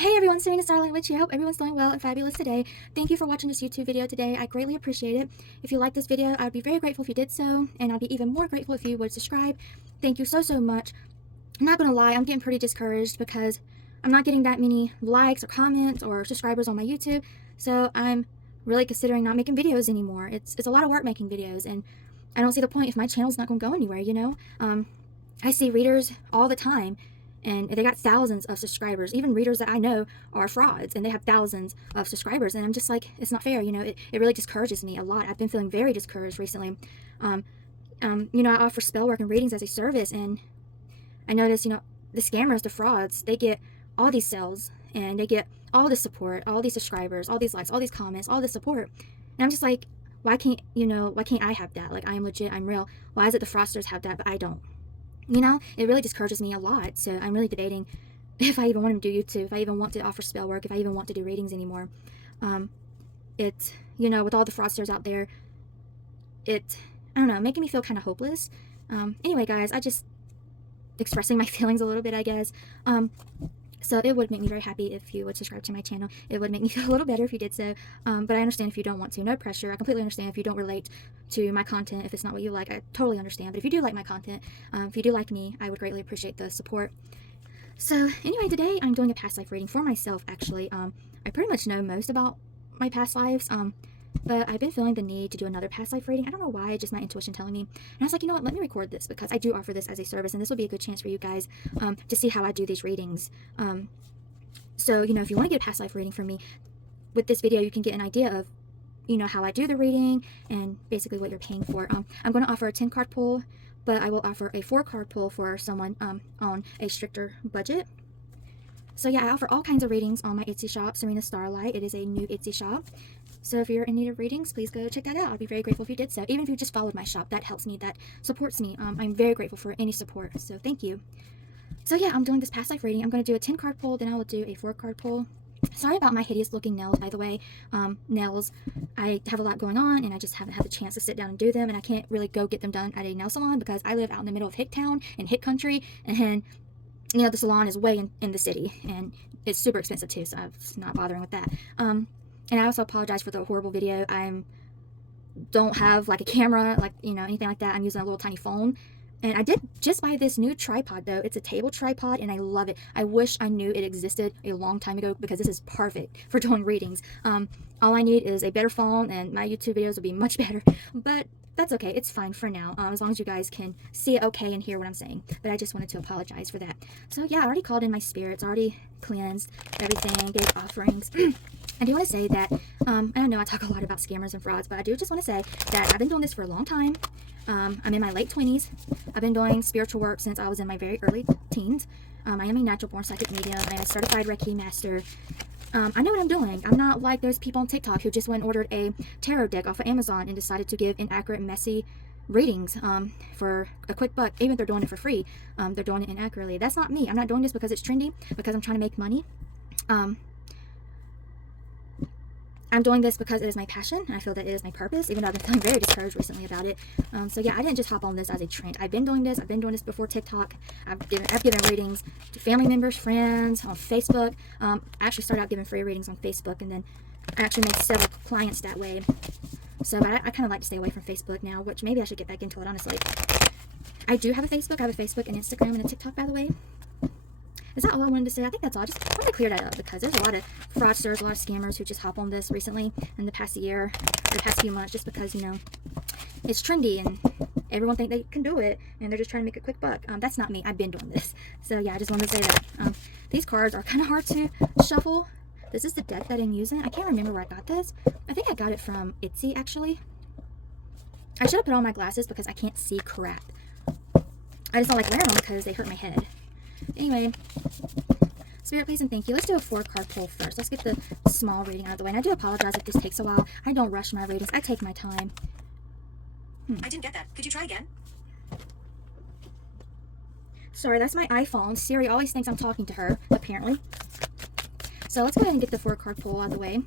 Hey everyone, Serena Starlight Witch here. Hope everyone's doing well and fabulous today. Thank you for watching this YouTube video today. I greatly appreciate it. If you like this video, I'd be very grateful if you did so, and I'd be even more grateful if you would subscribe. Thank you so much. I'm not gonna lie, I'm getting pretty discouraged because I'm not getting that many likes or comments or subscribers on my YouTube, so I'm really considering not making videos anymore. It's a lot of work making videos, and I don't see the point if my channel's not gonna go anywhere, you know? I see readers all the time, and they got thousands of subscribers. Even readers that I know are frauds, and they have thousands of subscribers, and I'm just like, it's not fair, you know? It really discourages me a lot. I've been feeling very discouraged recently. You know, I offer spell work and readings as a service, and I notice, you know, the scammers, the frauds, they get all these sales, and they get all this support, all these subscribers, all these likes, all these comments, all this support, and I'm just like, why can't I have that? Like, I am legit, I'm real. Why is it the fraudsters have that, but I don't? You know, it really discourages me a lot. So I'm really debating if I even want to do YouTube, if I even want to offer spell work, if I even want to do readings anymore. It's, you know, with all the fraudsters out there, I don't know, making me feel kind of hopeless. Anyway, guys, I just expressing my feelings a little bit, I guess. So it would make me very happy if you would subscribe to my channel. It would make me feel a little better if you did so. But I understand if you don't want to. No pressure. I completely understand if you don't relate to my content. If it's not what you like, I totally understand. But if you do like my content, if you do like me, I would greatly appreciate the support. So anyway, today I'm doing a past life reading for myself, actually. I pretty much know most about my past lives. But I've been feeling the need to do another past life reading. I don't know why, just my intuition telling me. And I was like, you know what, let me record this because I do offer this as a service, and this will be a good chance for you guys to see how I do these readings. So, you know, if you want to get a past life reading from me, with this video you can get an idea of, you know, how I do the reading and basically what you're paying for. I'm going to offer a 10-card pull, but I will offer a 4-card pull for someone on a stricter budget. So yeah, I offer all kinds of readings on my Etsy shop, Serena Starlight. It is a new Etsy shop. So if you're in need of readings, please go check that out. I'd be very grateful if you did so. Even if you just followed my shop, that helps me, that supports me. I'm very grateful for any support, so thank you. So yeah, I'm doing this past life reading. I'm going to do a 10-card pull, then I will do a 4-card pull. Sorry about my hideous looking nails, by the way. Nails, I have a lot going on, and I just haven't had the chance to sit down and do them, and I can't really go get them done at a nail salon because I live out in the middle of Hick Town in Hick Country, and you know, the salon is way in the city, and it's super expensive too, so I'm not bothering with that. And I also apologize for the horrible video. I don't have like a camera, like, you know, anything like that. I'm using a little tiny phone. And I did just buy this new tripod though. It's a table tripod and I love it. I wish I knew it existed a long time ago because this is perfect for doing readings. All I need is a better phone and my YouTube videos will be much better. But that's okay. It's fine for now, as long as you guys can see it okay and hear what I'm saying. But I just wanted to apologize for that. So yeah, I already called in my spirits, already cleansed everything, gave offerings. I do want to say that, I know I talk a lot about scammers and frauds, but I do just want to say that I've been doing this for a long time. I'm in my late 20s. I've been doing spiritual work since I was in my very early teens. I am a natural born psychic medium. I am a certified Reiki master. I know what I'm doing. I'm not like those people on TikTok who just went and ordered a tarot deck off of Amazon and decided to give inaccurate, messy readings for a quick buck. Even if they're doing it for free, they're doing it inaccurately. That's not me. I'm not doing this because it's trendy, because I'm trying to make money. I'm doing this because it is my passion, and I feel that it is my purpose, even though I've been feeling very discouraged recently about it. So yeah, I didn't just hop on this as a trend. I've been doing this. I've been doing this before TikTok. I've given readings to family members, friends, on Facebook. I actually started out giving free readings on Facebook, and then I actually made several clients that way. So, but I kind of like to stay away from Facebook now, which maybe I should get back into it, honestly. I do have a Facebook. I have a Facebook and Instagram and a TikTok, by the way. Is that all I wanted to say? I think that's all. I just wanted to clear that up because there's a lot of fraudsters, a lot of scammers who just hop on this recently in the past year, the past few months, just because, you know, it's trendy and everyone think they can do it and they're just trying to make a quick buck. That's not me. I've been doing this. So yeah, I just wanted to say that. These cards are kind of hard to shuffle. This is the deck that I'm using. I can't remember where I got this. I think I got it from Etsy, actually. I should have put on my glasses because I can't see crap. I just don't like wearing them because they hurt my head. Anyway, Spirit, please and thank you. Let's do a 4-card pull first. Let's get the small reading out of the way. And I do apologize if this takes a while. I don't rush my readings. I take my time. I didn't get that. Could you try again? Sorry, that's my iPhone. Siri always thinks I'm talking to her, apparently. So let's go ahead and get the 4-card pull out of the way.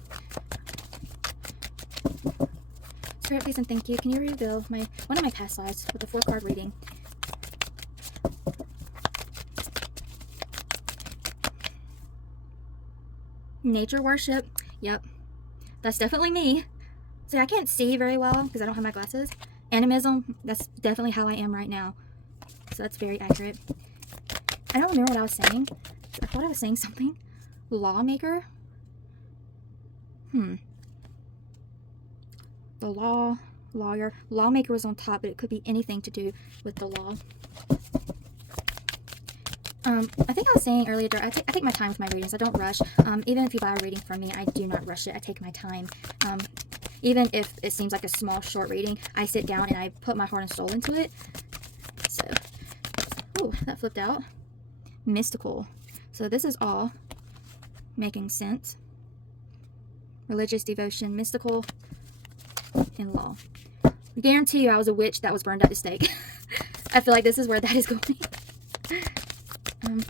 Spirit, please and thank you. Can you reveal one of my past lives with a 4-card reading? Nature worship. Yep. That's definitely me. See, I can't see very well because I don't have my glasses. Animism, that's definitely how I am right now. So that's very accurate. I don't remember what I was saying. I thought I was saying something. Lawmaker? The lawyer. Lawmaker was on top, but it could be anything to do with the law. I think I was saying earlier, I take my time with my readings. I don't rush. Even if you buy a reading from me, I do not rush it. I take my time. Even if it seems like a small, short reading, I sit down and I put my heart and soul into it. So, oh, that flipped out. Mystical. So this is all making sense. Religious devotion, mystical, and law. I guarantee you I was a witch that was burned at the stake. I feel like this is where that is going. Can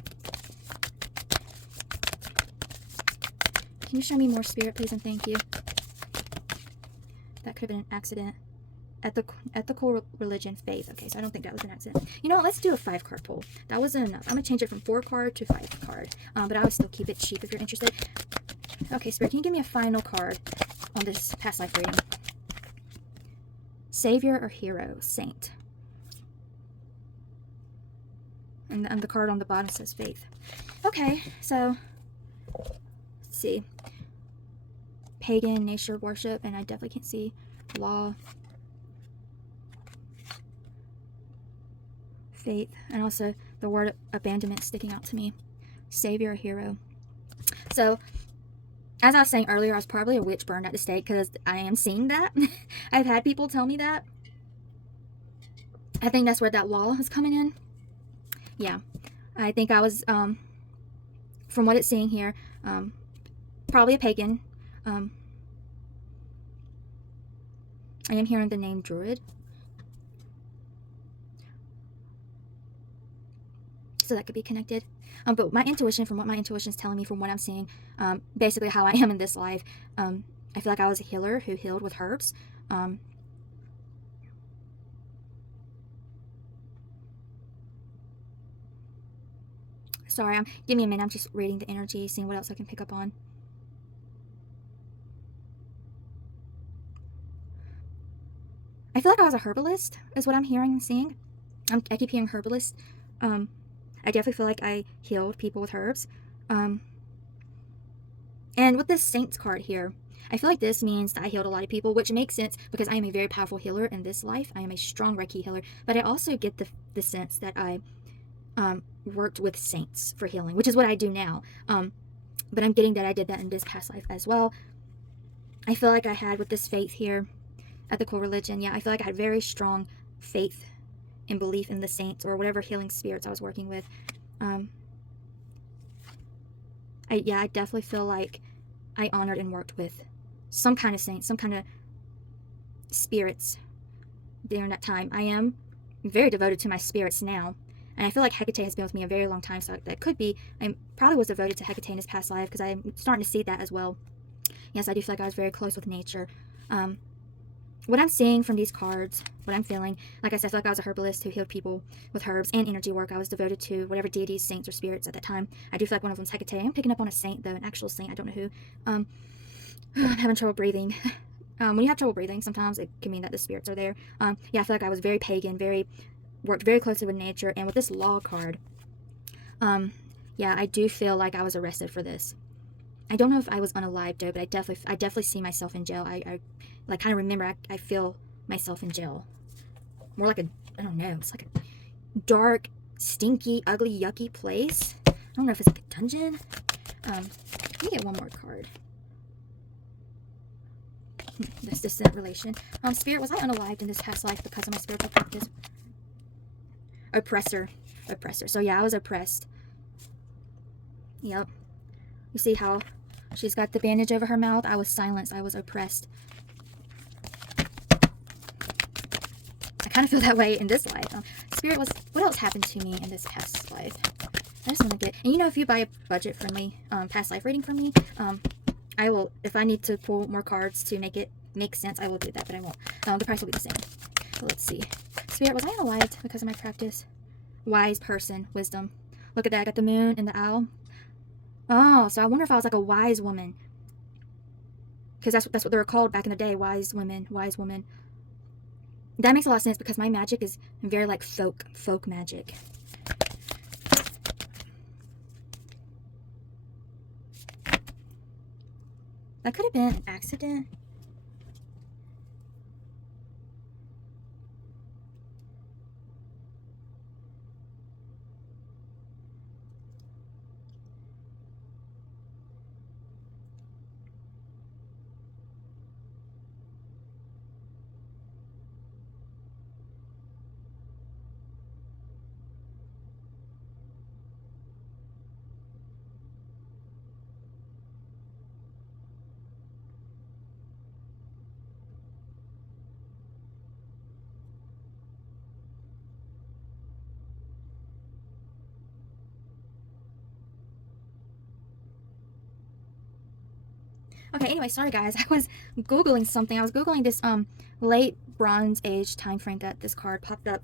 you show me more, Spirit, please, and thank you? That could have been an accident. Ethical religion, faith. Okay, so I don't think that was an accident. You know what? Let's do a 5-card pull. That wasn't enough. I'm going to change it from 4-card to 5-card. But I would still keep it cheap if you're interested. Okay, Spirit, can you give me a final card on this past life reading? Savior or hero? Saint. And the card on the bottom says faith. Okay, so let's see. Pagan, nature worship, and I definitely can't see law, faith, and also the word abandonment sticking out to me. Savior or hero. So, as I was saying earlier, I was probably a witch burned at the stake because I am seeing that. I've had people tell me that. I think that's where that law is coming in. Yeah. I think I was, from what it's saying here, probably a pagan. I am hearing the name Druid. So that could be connected. But my intuition, from what my intuition is telling me, from what I'm seeing, basically how I am in this life, I feel like I was a healer who healed with herbs. Sorry, give me a minute. I'm just reading the energy, seeing what else I can pick up on. I feel like I was a herbalist, is what I'm hearing and seeing. I keep hearing herbalist. I definitely feel like I healed people with herbs. And with this Saints card here, I feel like this means that I healed a lot of people, which makes sense because I am a very powerful healer in this life. I am a strong Reiki healer, but I also get the sense that I worked with saints for healing, which is what I do now. But I'm getting that I did that in this past life as well. I feel like I had with this faith here, ethical religion, yeah, I feel like I had very strong faith and belief in the saints or whatever healing spirits I was working with. I definitely feel like I honored and worked with some kind of saints, some kind of spirits during that time. I am very devoted to my spirits now. And I feel like Hecate has been with me a very long time, so that could be, I probably was devoted to Hecate in his past life because I'm starting to see that as well. Yes, I do feel like I was very close with nature. What I'm seeing from these cards, what I'm feeling, like I said, I feel like I was a herbalist who healed people with herbs and energy work. I was devoted to whatever deities, saints, or spirits at that time. I do feel like one of them's Hecate. I'm picking up on a saint, though, an actual saint. I don't know who. I'm having trouble breathing. When you have trouble breathing, sometimes it can mean that the spirits are there. Yeah, I feel like I was very pagan, worked very closely with nature, and with this law card, yeah, I do feel like I was arrested for this. I don't know if I was unalived though, but I definitely see myself in jail. I like kind of remember I feel myself in jail. More like I don't know, it's like a dark, stinky, ugly, yucky place. I don't know if it's like a dungeon. Let me get one more card. This distant relation. Spirit, was I unalived in this past life because of my spiritual practice? Oppressor. So yeah, I was oppressed. Yep. You see how she's got the bandage over her mouth? I was silenced. I was oppressed. I kind of feel that way in this life. Spirit, what else happened to me in this past life? I just want to get, and you know, if you buy a budget-friendly past life reading from me, I will, if I need to pull more cards to make it make sense, I will do that, but I won't. The price will be the same. So let's see. Spirit, was I unalived because of my practice? Wise person, wisdom. Look at that. I got the moon and the owl. Oh, so I wonder if I was like a wise woman. Because that's what they were called back in the day, wise women, wise woman. That makes a lot of sense because my magic is very like folk magic. That could have been an accident. Okay, anyway, sorry guys. I was Googling something. I was Googling this late Bronze Age time frame that this card popped up.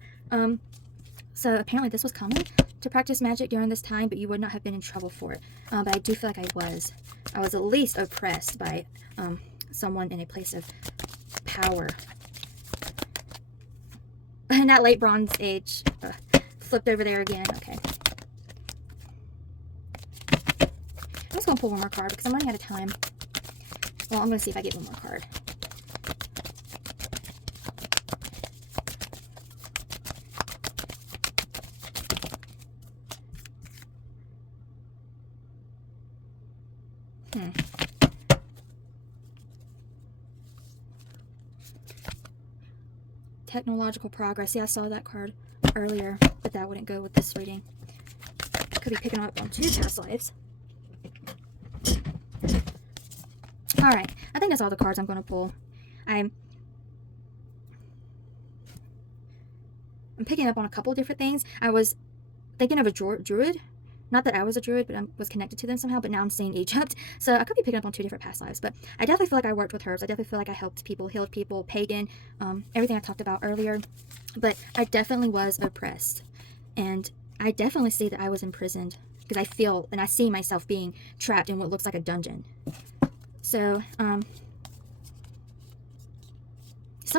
So apparently this was common to practice magic during this time, but you would not have been in trouble for it. But I do feel like I was. I was at least oppressed by someone in a place of power. And that late Bronze Age flipped over there again. Okay. I'm just going to pull one more card because I'm running out of time. Well, I'm going to see if I get one more card. Technological progress. Yeah, I saw that card earlier, but that wouldn't go with this reading. Could be picking up on 2 past lives. Alright, I think that's all the cards I'm going to pull. I'm picking up on a couple of different things. I was thinking of a druid. Not that I was a druid, but I was connected to them somehow, but now I'm seeing Egypt. So I could be picking up on 2 different past lives, but I definitely feel like I worked with herbs. I definitely feel like I helped people, healed people, pagan, everything I talked about earlier. But I definitely was oppressed. And I definitely see that I was imprisoned because I feel and I see myself being trapped in what looks like a dungeon. So, some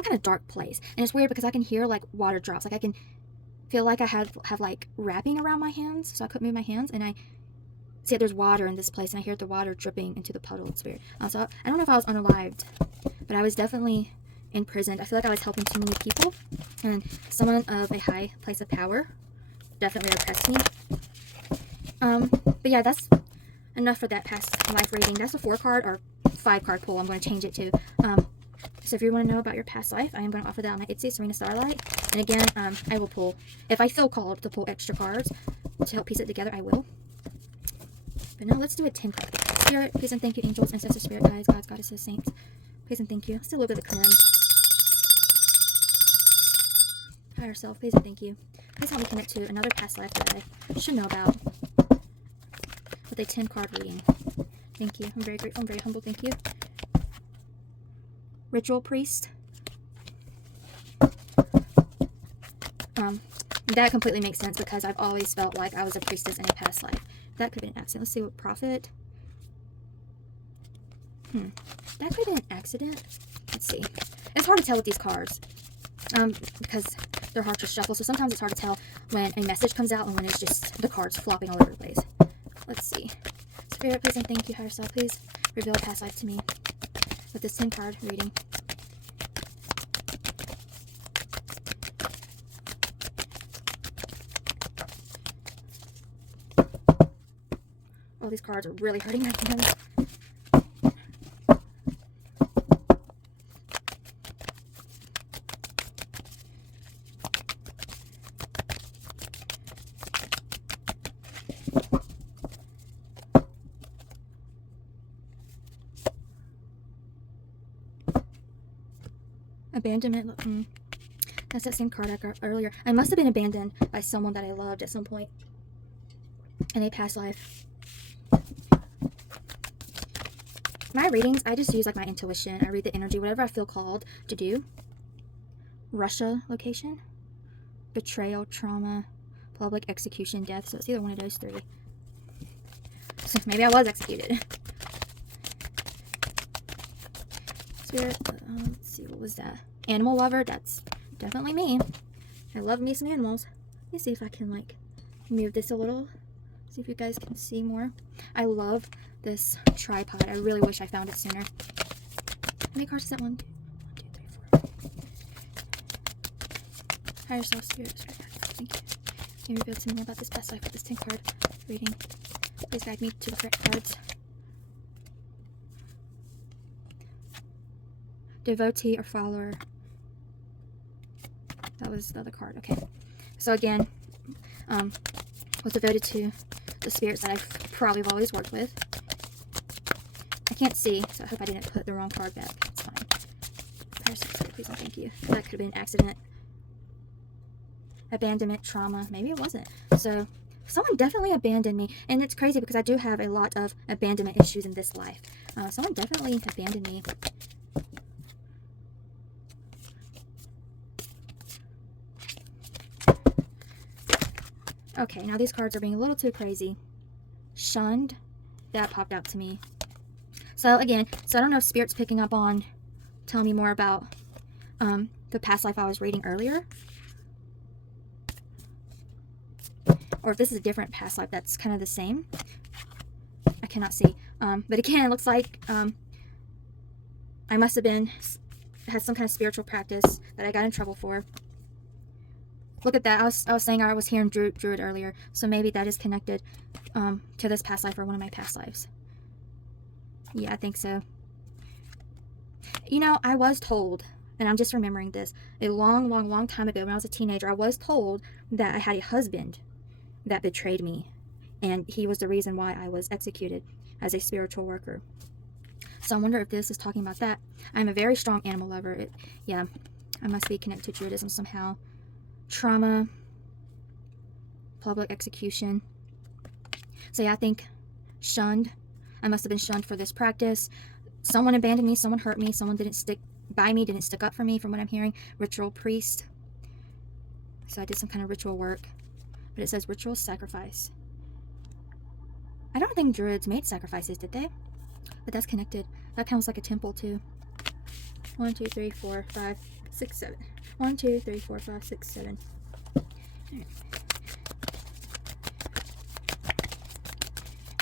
kind of dark place. And it's weird because I can hear like water drops. Like I can feel like I have like wrapping around my hands, so I couldn't move my hands, and I see that there's water in this place, and I hear the water dripping into the puddle. It's weird. So I don't know if I was unalived, but I was definitely imprisoned. I feel like I was helping too many people, and someone of a high place of power definitely oppressed me. But yeah, that's enough for that past life reading. That's a 4-card or 5-card pull. I'm going to change it to. So if you want to know about your past life, I am going to offer that on my Etsy, Serena Starlight. And again, I will pull, if I feel called to pull extra cards to help piece it together, I will. But now let's do a 10 card. Spirit, please and thank you, angels, ancestors, spirit guides, gods, goddesses, saints. Please and thank you. Let's do a little bit of cleanse. Higher self, please and thank you. Please help me connect to another past life that I should know about with a 10-card reading. Thank you. I'm very grateful. I'm very humble. Thank you. Ritual priest. That completely makes sense because I've always felt like I was a priestess in a past life. That could have been an accident. Let's see what prophet. That could have been an accident. Let's see. It's hard to tell with these cards because they're hard to shuffle. So sometimes it's hard to tell when a message comes out and when it's just the cards flopping all over the place. Let's see. Spirit, please and thank you. Higher self, please reveal a past life to me with this 10-card reading. All these cards are really hurting my hands. Abandonment. That's that same card I got earlier. I must have been abandoned by someone that I loved at some point in a past life. My readings, I just use like my intuition. I read the energy, whatever I feel called to do. Russia location. Betrayal, trauma, public execution, death. So it's either one of those 3. So maybe I was executed. Spirit, let's see, what was that? Animal lover, that's definitely me. I love me some animals. Let me see if I can like move this a little. See if you guys can see more. I love this tripod. I really wish I found it sooner. How many cards is that? 1, 2, 3, 4. Higher self, spirit, thank you. Can you reveal to me more about this past life with this 10 card reading? Please guide me to the correct cards. Devotee or follower. That was the other card. Okay. So again, was devoted to the spirits that I've probably always worked with. I can't see, so I hope I didn't put the wrong card back. It's fine. Parasite, please and thank you. That could have been an accident. Abandonment, trauma. Maybe it wasn't. So someone definitely abandoned me. And it's crazy because I do have a lot of abandonment issues in this life. Someone definitely abandoned me. Okay, now these cards are being a little too crazy. Shunned. That popped out to me. So again, I don't know if Spirit's picking up on telling me more about the past life I was reading earlier. Or if this is a different past life that's kind of the same. I cannot see. But again, it looks like I must have had some kind of spiritual practice that I got in trouble for. Look at that. I was saying I was hearing Druid earlier. So maybe that is connected to this past life or one of my past lives. Yeah, I think so. You know, I was told, and I'm just remembering this, a long time ago when I was a teenager, I was told that I had a husband that betrayed me. And he was the reason why I was executed as a spiritual worker. So I wonder if this is talking about that. I'm a very strong animal lover. Yeah, I must be connected to Druidism somehow. Trauma, public execution. So yeah, I think shunned. I must have been shunned for this practice. Someone abandoned me, someone hurt me, someone didn't stick by me, didn't stick up for me from what I'm hearing. Ritual priest. So I did some kind of ritual work. But it says ritual sacrifice. I don't think Druids made sacrifices, did they? But that's connected. That counts like a temple too. 1, 2, 3, 4, 5, 6, 7. 1, 2, 3, 4, 5, 6, 7. Alright.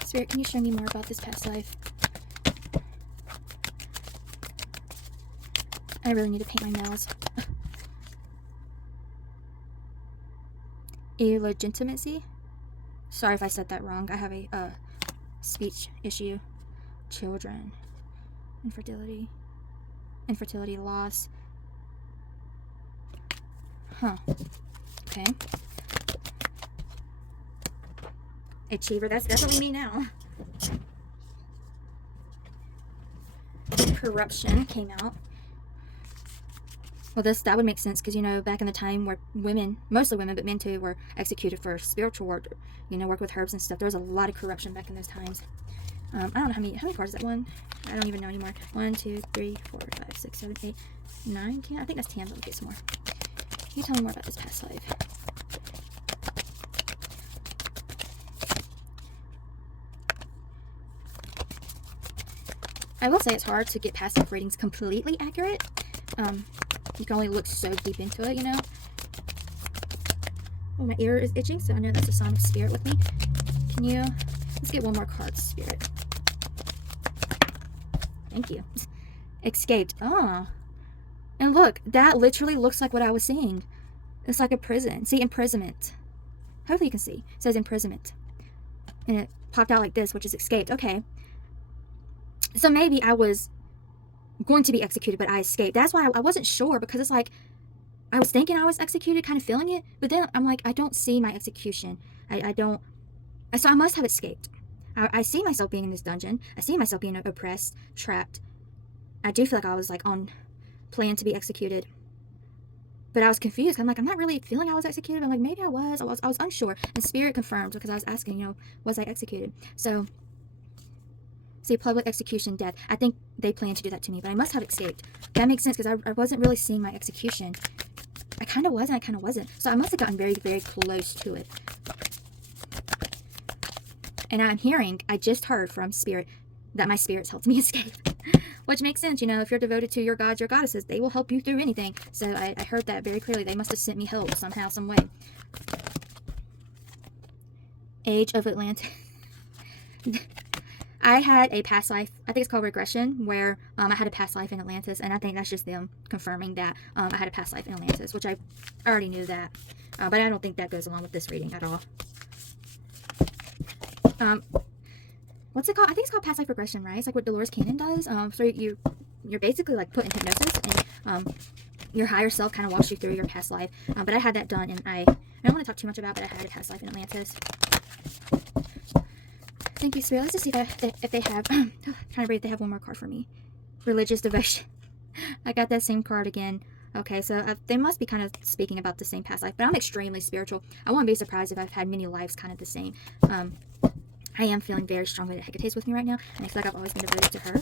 Spirit, can you show me more about this past life? I really need to paint my nails. Illegitimacy? Sorry if I said that wrong. I have a speech issue. Children. Infertility. Infertility loss. Huh. Okay. Achiever. That's definitely me now. Corruption came out. Well, that would make sense because, you know, back in the time where women, mostly women, but men too, were executed for spiritual work, you know, work with herbs and stuff. There was a lot of corruption back in those times. I don't know how many cards is that one? I don't even know anymore. 1, 2, 3, 4, 5, 6, 7, 8, 9, 10. I think that's 10. Let me get some more. Can you tell me more about this past life? I will say it's hard to get passive readings completely accurate. You can only look so deep into it, you know. Oh, my ear is itching, so I know that's a sign of Spirit with me. Can you... Let's get one more card, Spirit. Thank you. Escaped. Ah. And look, that literally looks like what I was seeing. It's like a prison. See, imprisonment. Hopefully you can see. It says imprisonment. And it popped out like this, which is escaped. Okay. So maybe I was going to be executed, but I escaped. That's why I wasn't sure, because it's like I was thinking I was executed, kind of feeling it, but then I'm like, I don't see my execution. I don't. So I must have escaped. I see myself being in this dungeon. I see myself being oppressed, trapped. I do feel like I was like on plan to be executed, but I was confused. I'm like, I'm not really feeling I was executed. I'm like, maybe I was. I was unsure. And Spirit confirmed, because I was asking, you know, was I executed? So. See, public execution, death. I think they planned to do that to me, but I must have escaped. That makes sense, because I wasn't really seeing my execution. I kind of was, and I kind of wasn't. So I must have gotten very, very close to it. And I just heard from Spirit that my spirits helped me escape. Which makes sense, you know, if you're devoted to your gods, your goddesses, they will help you through anything. So I heard that very clearly. They must have sent me help somehow, some way. Age of Atlantis. I had a past life, I think it's called regression, where I had a past life in Atlantis, and I think that's just them confirming that I had a past life in Atlantis, which I already knew that, but I don't think that goes along with this reading at all. What's it called? I think it's called past life regression, right? It's like what Dolores Cannon does. So you're basically like put in hypnosis, and your higher self kind of walks you through your past life. But I had that done, and I don't want to talk too much about it. I had a past life in Atlantis. Thank you, Spirit. Let's just see if they have. Trying to read if they have one more card for me. Religious devotion. I got that same card again. Okay, so they must be kind of speaking about the same past life. But I'm extremely spiritual. I won't be surprised if I've had many lives kind of the same. I am feeling very strongly that Hecate's with me right now, and I feel like I've always been devoted to her.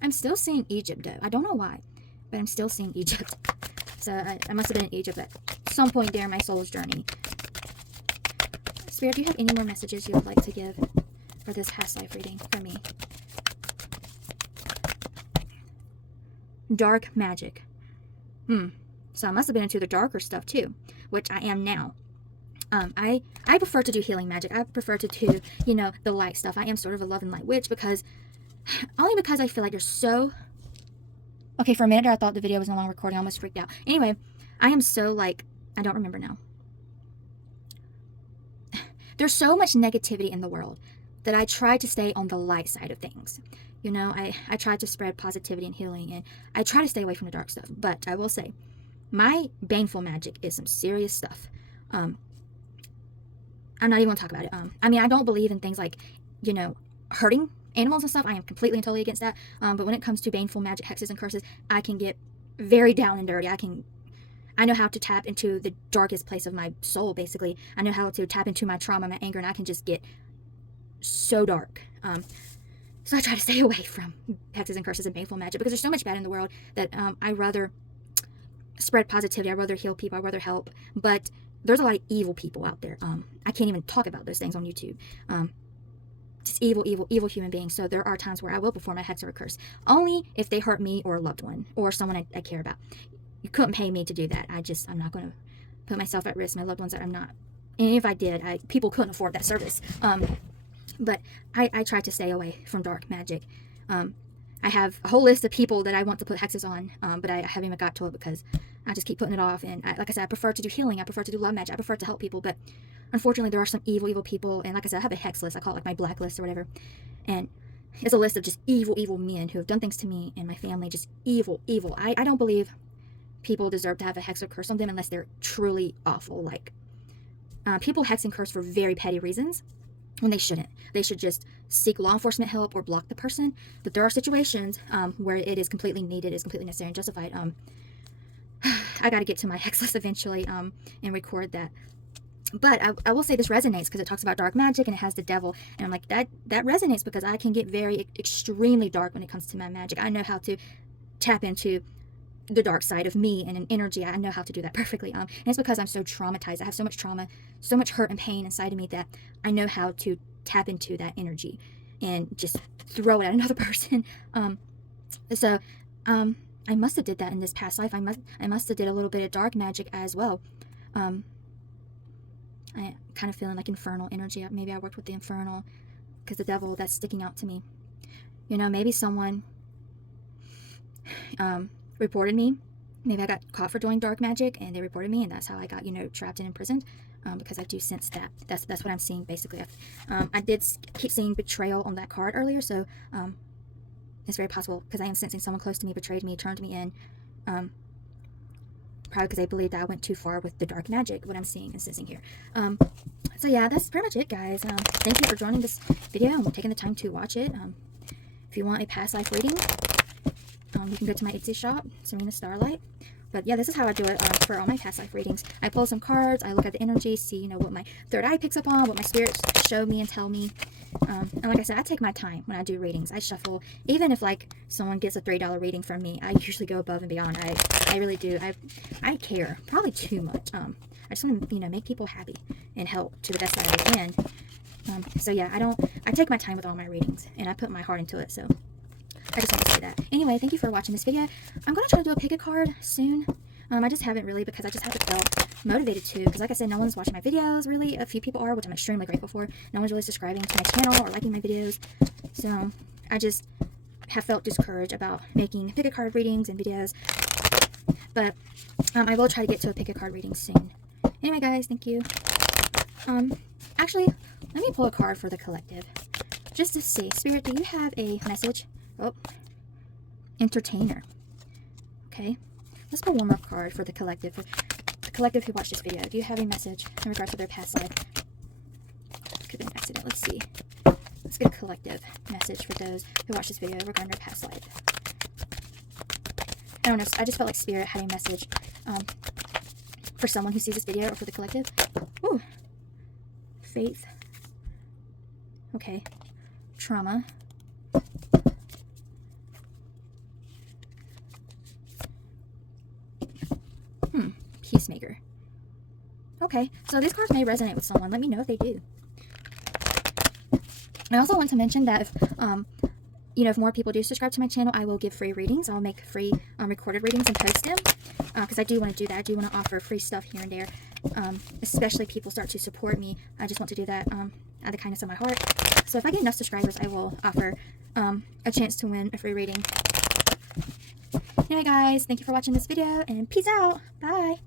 I'm still seeing Egypt, though. I don't know why, but I'm still seeing Egypt. So I must have been in Egypt at some point during my soul's journey. Spirit, do you have any more messages you would like to give for this past life reading for me? Dark magic. So I must have been into the darker stuff too, which I am now. I prefer to do healing magic. I prefer to do, you know, the light stuff. I am sort of a love and light witch only because I feel like there's so... Okay, for a minute I thought the video was no longer recording. I almost freaked out. Anyway, I am so like... I don't remember now. There's so much negativity in the world that I try to stay on the light side of things. You know, I try to spread positivity and healing, and I try to stay away from the dark stuff. But I will say, my baneful magic is some serious stuff. I'm not even going to talk about it. I mean, I don't believe in things like, you know, hurting animals and stuff. I am completely and totally against that. But when it comes to baneful magic, hexes, and curses, I can get very down and dirty. I know how to tap into the darkest place of my soul, basically. I know how to tap into my trauma, my anger, and I can just get so dark. So I try to stay away from hexes and curses and baneful magic because there's so much bad in the world that I'd rather spread positivity. I'd rather heal people. I'd rather help. But there's a lot of evil people out there. I can't even talk about those things on YouTube. Just evil human beings. So there are times where I will perform a hex or a curse. Only if they hurt me or a loved one or someone I care about. You couldn't pay me to do that. I'm not going to put myself at risk. My loved ones that I'm not. And if I did, people couldn't afford that service. But I try to stay away from dark magic. I have a whole list of people that I want to put hexes on, but I haven't even got to it because I just keep putting it off. And like I said, I prefer to do healing. I prefer to do love magic. I prefer to help people. But unfortunately, there are some evil people. And like I said, I have a hex list. I call it like my blacklist or whatever. And it's a list of just evil men who have done things to me and my family. Just evil. I don't believe people deserve to have a hex or curse on them unless they're truly awful. Like, people hex and curse for very petty reasons when they shouldn't. They should just seek law enforcement help or block the person. But there are situations where it is completely needed, is completely necessary and justified. I got to get to my hex list eventually and record that. But I will say this resonates because it talks about dark magic and it has the devil. And I'm like, that resonates because I can get very extremely dark when it comes to my magic. I know how to tap into the dark side of me and an energy. I know how to do that perfectly. And it's because I'm so traumatized. I have so much trauma, so much hurt and pain inside of me that I know how to tap into that energy and just throw it at another person. So I must have did that in this past life. I must have did a little bit of dark magic as well. I kind of feeling like infernal energy. Maybe I worked with the infernal because the devil, that's sticking out to me. You know, maybe someone reported me. Maybe I got caught for doing dark magic and they reported me, and that's how I got, you know, trapped and imprisoned, because I do sense that. That's what I'm seeing basically. I did keep seeing betrayal on that card earlier, so it's very possible because I am sensing someone close to me betrayed me, turned me in, probably because they believed that I went too far with the dark magic, what I'm seeing and sensing here. So yeah, that's pretty much it, guys. Thank you for joining this video and taking the time to watch it. If you want a past life reading, you can go to my Etsy shop, Serena Starlight, But yeah, this is how I do it for all my past life readings. I pull some cards, I look at the energy, see, you know, what my third eye picks up on, what my spirits show me and tell me. And like I said, I take my time when I do readings. I shuffle. Even if like someone gets a $3 reading from me, I usually go above and beyond. I really do. I care, probably too much. I just want to, you know, make people happy and help to the best that I can. So yeah, I take my time with all my readings and I put my heart into it. So I just want to say that. Anyway, thank you for watching this video. I'm going to try to do a pick a card soon. I just haven't really, because I just haven't felt motivated to, because like I said, no one's watching my videos really. A few people are, which I'm extremely grateful for. No one's really subscribing to my channel or liking my videos. So I just have felt discouraged about making pick a card readings and videos. But I will try to get to a pick a card reading soon. Anyway guys, thank you. Actually, let me pull a card for the collective. Just to see. Spirit, do you have a message? Oh, entertainer. Okay, let's pull one more card for the collective. For the collective who watched this video, do you have a message in regards to their past life? Could have been an accident. Let's see. Let's get a collective message for those who watched this video regarding their past life. I don't know. I just felt like Spirit had a message for someone who sees this video or for the collective. Ooh. Faith. Okay. Trauma. Peacemaker. Okay, so these cards may resonate with someone. Let me know if they do. I also want to mention that if, you know, if more people do subscribe to my channel, I will give free readings. I'll make free recorded readings and post them because I do want to do that. I do want to offer free stuff here and there, especially if people start to support me. I just want to do that out of the kindness of my heart. So if I get enough subscribers, I will offer a chance to win a free reading. Anyway, guys, thank you for watching this video, and peace out. Bye.